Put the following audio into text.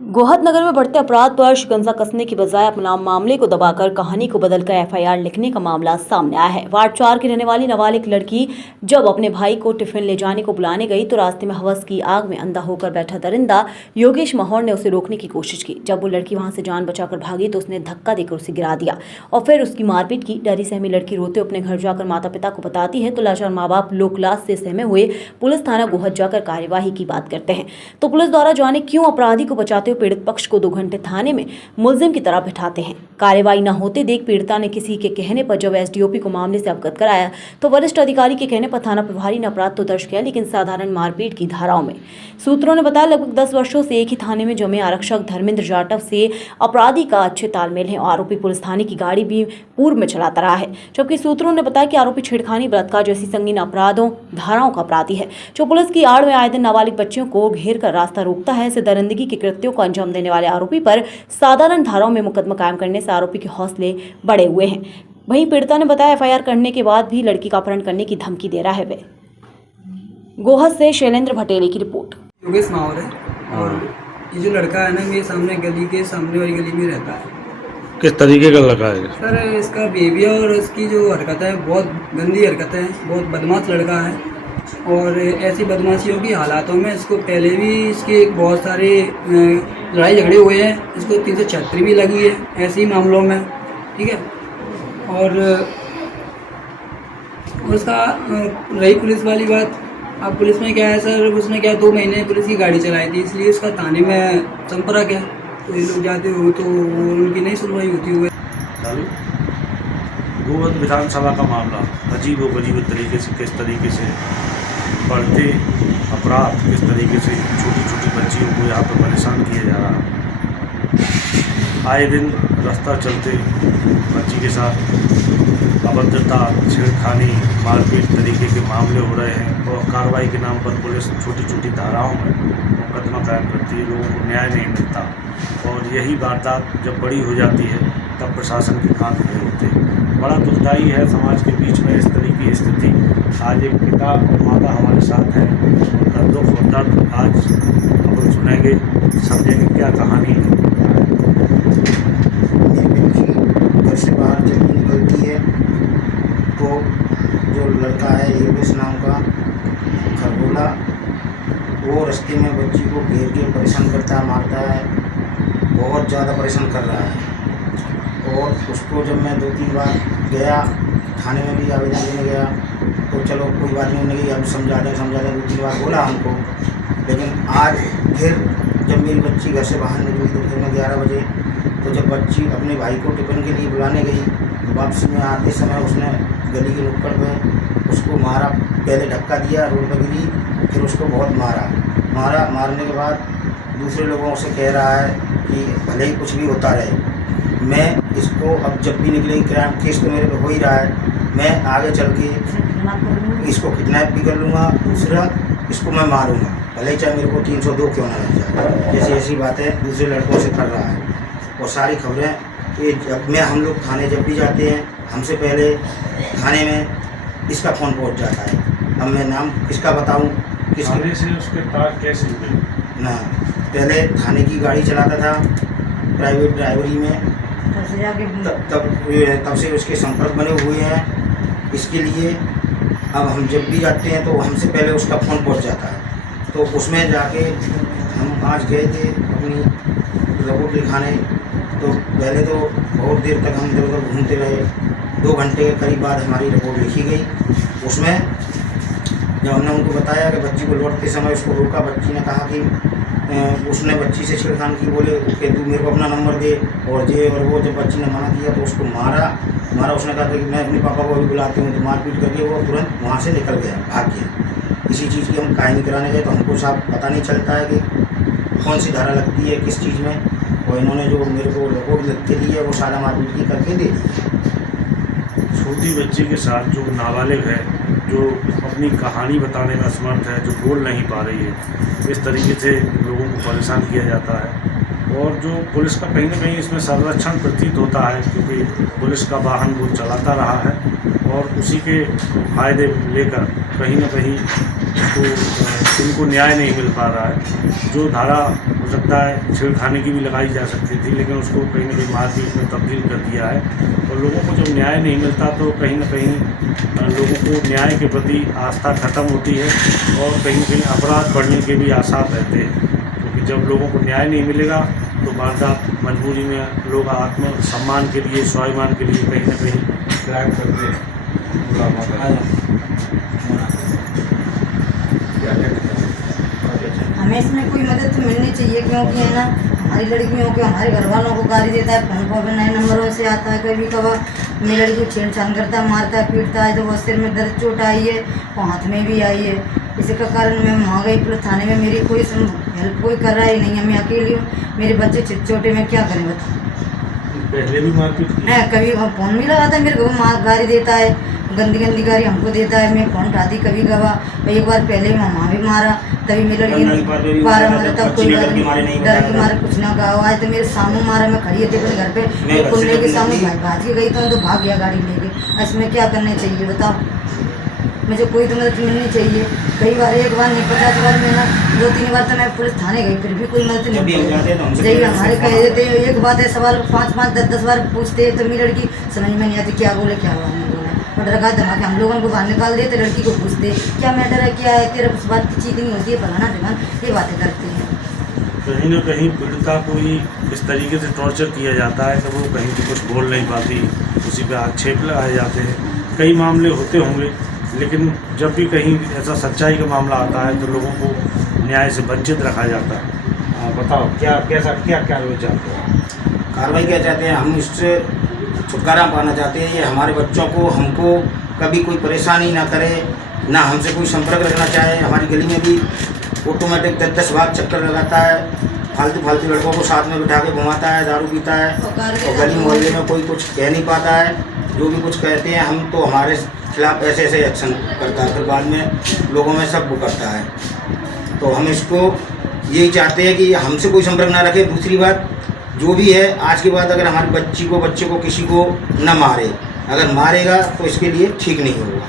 गोहद नगर में बढ़ते अपराध पर शिकंजा कसने की बजाय अपना मामले को दबाकर कहानी को बदलकर एफआईआर लिखने का मामला सामने आया है। वार्ड 4 की रहने वाली नाबालिग लड़की जब अपने भाई को टिफिन ले जाने को बुलाने गई तो रास्ते में हवस की आग में अंधा होकर बैठा दरिंदा योगेश महौर ने उसे रोकने की कोशिश की। जब वो लड़की वहां से जान बचाकर भागी तो उसने धक्का देकर उसे गिरा दिया और फिर उसकी मारपीट की। डरी सहमी लड़की रोते अपने घर जाकर माता पिता को बताती है तो लाचार माँ बाप लोक लाज से सहमे हुए पुलिस थाना गोहद जाकर कार्यवाही की बात करते हैं। तो पुलिस द्वारा जाने क्यों अपराधी को बचाते हुए पीड़ित पक्ष को 2 घंटे थाने में मुलजिम की तरह बिठाते हैं। कार्रवाई न होते देख पीड़िता ने किसी के कहने पर जब एसडीओपी को मामले से अवगत कराया तो वरिष्ठ अधिकारी के कहने पर थाना प्रभारी ने अपराध तो दर्ज किया, लेकिन साधारण मारपीट की धाराओं में। सूत्रों ने बताया लगभग 10 वर्षों से एक ही थाने में जमे आरक्षक धर्मेंद्र जाटव से अपराधी का अच्छे तालमेल है। आरोपी पुलिस थाने की गाड़ी भी पूर्व में चलाता रहा है, जबकि सूत्रों ने बताया कि आरोपी छेड़खानी, बलात्कार जैसी संगीन अपराधों धाराओं का अपराधी है, जो पुलिस की आड़ में आए दिन नाबालिग बच्चियों को घेर कर रास्ता रोकता है। ऐसे दरिंदगी के कृत्यों को अंजाम देने वाले आरोपी पर साधारण धाराओं में मुकदमा कायम करने से आरोपी के हौसले बढ़े हुए हैं। वहीं पीड़िता ने बताया एफआईआर करने के बाद भी लड़की का अपहरण करने की धमकी दे रहा है। वे गोहद से शैलेंद्र भटेले की रिपोर्ट। योगेश महौर है और ये जो लड़का है ना, मेरे सामने गली के सामने वाली गली में रहता है। किस तरीके का लड़का है सर, इसका बिहेवियर और इसकी जो हरकतें हैं बहुत गंदी हरकतें हैं, बहुत बदमाश लड़का है। और ऐसी बदमाशियों की हालातों में इसको पहले भी इसके बहुत सारे लड़ाई झगड़े हुए हैं। इसको 376 भी लगी है ऐसे ही मामलों में, ठीक है। और उसका रही पुलिस वाली बात, अब पुलिस में क्या है सर, उसने क्या 2 महीने पुलिस की गाड़ी चलाई थी, इसलिए उसका थाने में संपर्क है। तो ये लोग जाते हो तो उनकी नहीं सुनवाई होती हुई। गोहद विधानसभा का मामला अजीब व गरीब तरीके से, किस तरीके से बढ़ते अपराध, किस तरीके से छोटी छोटी बच्चियों को यहाँ पर परेशान किया जा रहा है। आए दिन रास्ता चलते बच्ची के साथ अभद्रता, छेड़खानी, मारपीट तरीके के मामले हो रहे हैं और कार्रवाई के नाम पर पुलिस छोटी छोटी धाराओं में मुकदमा कायम करती है। लोगों को न्याय नहीं मिलता और यही वारदात जब बड़ी हो जाती है तब प्रशासन के कान खड़े होते हैं। बड़ा दुखदायी है समाज के बीच में इस तरीके की स्थिति। आज एक पिता और माता हमारे साथ हैं, उनका दुख और दर्द आज हम सुनेंगे, समझेंगे क्या कहानी है। घर से बाहर जब निकलती है तो जो लड़का है योगेश नाम का खरगोला, वो रास्ते में बच्ची को घेर के परेशान करता है, मारता है, बहुत ज़्यादा परेशान कर रहा है। और उसको जब मैं 2-3 बार गया, थाने में भी आवेदन देने गया तो चलो कोई बात नहीं, नहीं हम समझा दें 2-3 बार बोला हमको। लेकिन आज फिर जब मेरी बच्ची घर से बाहर निकली तो फिर मैं 11 बजे, तो जब बच्ची अपने भाई को टिफिन के लिए बुलाने गई तो वापसी में आते समय उसने गली के नुक्कड़ पे उसको मारा। पहले धक्का दिया, रोड पर गिरी, फिर उसको बहुत मारा। मारने के बाद दूसरे लोगों से कह रहा है कि भले ही कुछ भी होता रहे, मैं इसको अब जब भी निकलेगी क्राइम केस तो मेरे पे हो ही रहा है, मैं आगे चल के इसको किडनैप भी कर लूँगा, दूसरा इसको मैं मारूँगा, भले ही चाहे मेरे को 302 क्यों ना लग जाए। जैसी ऐसी बातें दूसरे लड़कों से कर रहा है। और सारी खबरें ये जब हम लोग थाने जब भी जाते हैं, हमसे पहले थाने में इसका फ़ोन पहुंच जाता है। अब मैं नाम किसका बताऊं, थाने से उसके तार कैसे हुए ना, पहले थाने की गाड़ी चलाता था प्राइवेट ड्राइवरी में, तब से उसके संपर्क बने हुए हैं। इसके लिए अब हम जब भी जाते हैं तो हमसे पहले उसका फ़ोन पहुंच जाता है। तो उसमें जाके हम आज गए थे अपनी रिपोर्ट लिखाने, तो पहले तो बहुत देर तक हम इधर उधर घूमते रहे। 2 घंटे के करीब बाद हमारी रिपोर्ट लिखी गई। उसमें जब हमने उनको बताया कि बच्ची को लौटते समय उसको रोका, बच्ची ने कहा कि उसने बच्ची से छेड़खानी की, बोले कि तू मेरे को अपना नंबर दे और ये और वो। जब बच्ची ने मना किया तो उसको मारा। उसने कहा कि मैं अपने पापा को अभी बुलाती हूँ, तो मारपीट करके वो तुरंत वहाँ से निकल गया, भाग गया। इसी चीज़ की हम कायमी कराने गए तो हमको साफ पता नहीं चलता है कि कौन सी धारा लगती है किस चीज़ में, और इन्होंने जो मेरे को रिपोर्ट लिख के दी है वो सारा मारपीट की करके दे दी। छोटी बच्ची के साथ जो नाबालिग है, जो अपनी कहानी बताने में असमर्थ है, जो बोल नहीं पा रही है, इस तरीके से लोगों को परेशान किया जाता है। और जो पुलिस का कहीं ना कहीं इसमें संरक्षण प्रतीत होता है, क्योंकि पुलिस का वाहन वो चलाता रहा है और उसी के फायदे लेकर कहीं ना कहीं उसको उनको न्याय नहीं मिल पा रहा है। जो धारा सकता है छेड़खानी की भी लगाई जा सकती थी, लेकिन उसको कहीं ना कहीं मारपीट में तब्दील कर दिया है। और लोगों को जब न्याय नहीं मिलता तो कहीं ना कहीं लोगों को न्याय के प्रति आस्था खत्म होती है और कहीं ना कहीं अपराध बढ़ने के भी आसार रहते हैं, क्योंकि जब लोगों को न्याय नहीं मिलेगा तो वारदात मजबूरी में लोग आत्मसम्मान के लिए, स्वाभिमान के लिए कहीं ना कहीं क्राइम करते हैं। हमें इसमें कोई मदद तो मिलनी चाहिए, क्योंकि है ना हमारी लड़कियों को हमारे घर वालों को गाली देता है, फोन पर नए नंबरों से आता है, कभी कभार मेरी लड़की को छेड़छाड़ करता है, मारता है, पीटता है, तो वो सिर में दर्द चोट आई है और हाथ में भी आई है। इसी का कारण मैं वहाँ गई पुलिस थाने में, मेरी कोई हेल्प कोई कर रहा ही नहीं है, मैं अकेली हूँ, मेरे बच्चे छोटे में क्या करें बताओ। पहले भी मारपीट है कभी फोन भी लगाता है मेरे को, गाली देता है, गंदी गंदी गाली हमको देता है, मैं फोन उठाती कभी कभार। एक बार पहले वहाँ भी मारा, तभी मेरी लड़की बारह मारा, तब कोई डर के मारे कुछ ना कहा। आज तो मेरे सामने मारा, मैं खड़ी थी अपने घर पे, मैं लेके सामने भाग के गई तो भाग गया गाड़ी लेके। इसमें क्या करना चाहिए बताओ, मुझे कोई तो मदद मिलनी चाहिए। कई बार, एक बार नहीं 50 बार में ना 2-3 बार तो मैं पुलिस थाने गई, फिर भी कोई मदद नहीं। जब हमारे कह देते एक बात है, सवाल 5-5, 10-10 बार पूछते तो मेरी लड़की समझ में नहीं आती, क्या बोले क्या नहीं बोला। और डर का धमाके हम लोगों को बाहर निकाल देते, लड़की को पूछते क्या मैटर है, क्या है तेरा, उस बात की चीटिंग होती है, फलाना ढिमाना, ये बातें करते हैं। कहीं ना कहीं पीड़िता को ही इस तरीके से टॉर्चर किया जाता है कि वो कहीं तो कुछ बोल नहीं पाती, उसी पे आक्षेप लगाए जाते हैं। कई मामले होते होंगे, लेकिन जब भी कहीं ऐसा सच्चाई का मामला आता है तो लोगों को न्याय से वंचित रखा जाता है। बताओ क्या चाहते हैं? कार्रवाई क्या चाहते हैं? हम इससे छुटकारा पाना चाहते हैं। ये हमारे बच्चों को, हमको कभी कोई परेशानी ना करे, ना हमसे कोई संपर्क रखना चाहे। हमारी गली में भी ऑटोमेटिक 10-10 बार चक्कर लगाता है, फालतू लड़कों को साथ में बिठा के घुमाता है, दारू पीता है, और गली मोहल्ले में कोई कुछ कह नहीं पाता है। जो भी कुछ कहते हैं हम तो हमारे खिलाफ ऐसे एक्शन करता है, फिर बाद में लोगों में सब वो करता है। तो हम इसको यही चाहते हैं कि हमसे कोई संपर्क ना रखे। दूसरी बात जो भी है, आज के बाद अगर हमारी बच्चे को किसी को न मारे, अगर मारेगा तो इसके लिए ठीक नहीं होगा।